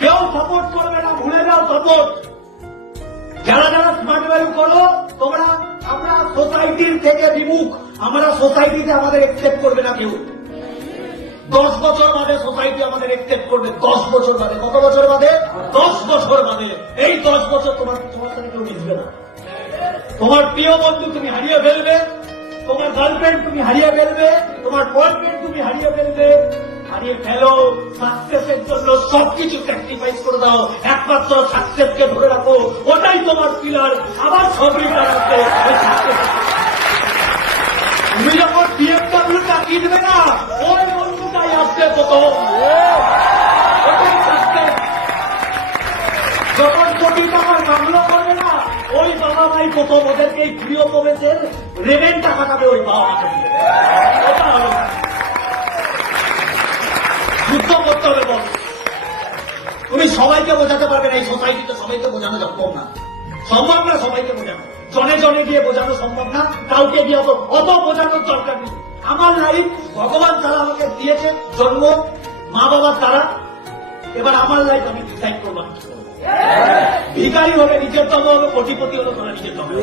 কেউ সাপোর্ট করবে না, ভুলে যাও সাপোর্ট। যারা যারা স্মার্ট ভ্যালু করো তোমরা, আমরা সোসাইটির থেকে বিমুখ, আমরা সোসাইটিতে আমাদের একসেপ্ট করবে না কেউ। 10 বছর বাদে সোসাইটি আমাদের একসেপ্ট করবে, 10 বছর বাদে। কত বছর বাদে? 10 বছর বাদে। এই 10 বছর তোমার সাথে কেউ মিশবে না। তোমার প্রিয় বন্ধু তুমি হারিয়ে ফেলবে, তোমার গার্লফ্রেন্ড তুমি হারিয়ে ফেলবে, তোমার বয়ফ্রেন্ড তুমি হারিয়ে ফেলবে। হারিয়ে ফেলো, সাকসেসের জন্য সবকিছু স্যাক্রিফাইস করে দাও, একমাত্র সাকসেসকে ধরে রাখো, ওটাই তোমার পিলার। আবার সব রিটার্ন আসবে। তুমি যখন বিএমডব্লিউটা কিনবে না, ওই বন্ধুটাই আসবে প্রথম, ওটাই সাকসেস। যখন কোটি টাকার মামলা করবে না, ওই বাবা ভাই প্রথম ওদেরকে এই প্রিয় প্রবেশের রেভেন্টটা কাটাবে ওই বাবা মাকে দিয়ে। ওটা হলো যুদ্ধ করতে হবে। বল, তুমি সবাইকে বোঝাতে পারবে না, এই সোসাইটিতে সবাইকে বোঝানো সম্ভব না, সম্ভব না সবাইকে বোঝানো। জনে জনে গিয়ে বোঝানো সম্ভব না, কাউকে গিয়ে অত বোঝানোর দরকার নেই। আমার লাইফ ভগবান তারা আমাকে দিয়েছে, জন্ম মা বাবার তারা। এবার আমার লাইফ আমি ডিসাইড করবো কি করবো। ভিখারি হলে নিজের দম হবে, কোটিপতি হলে তোরা নিজের দম হবে।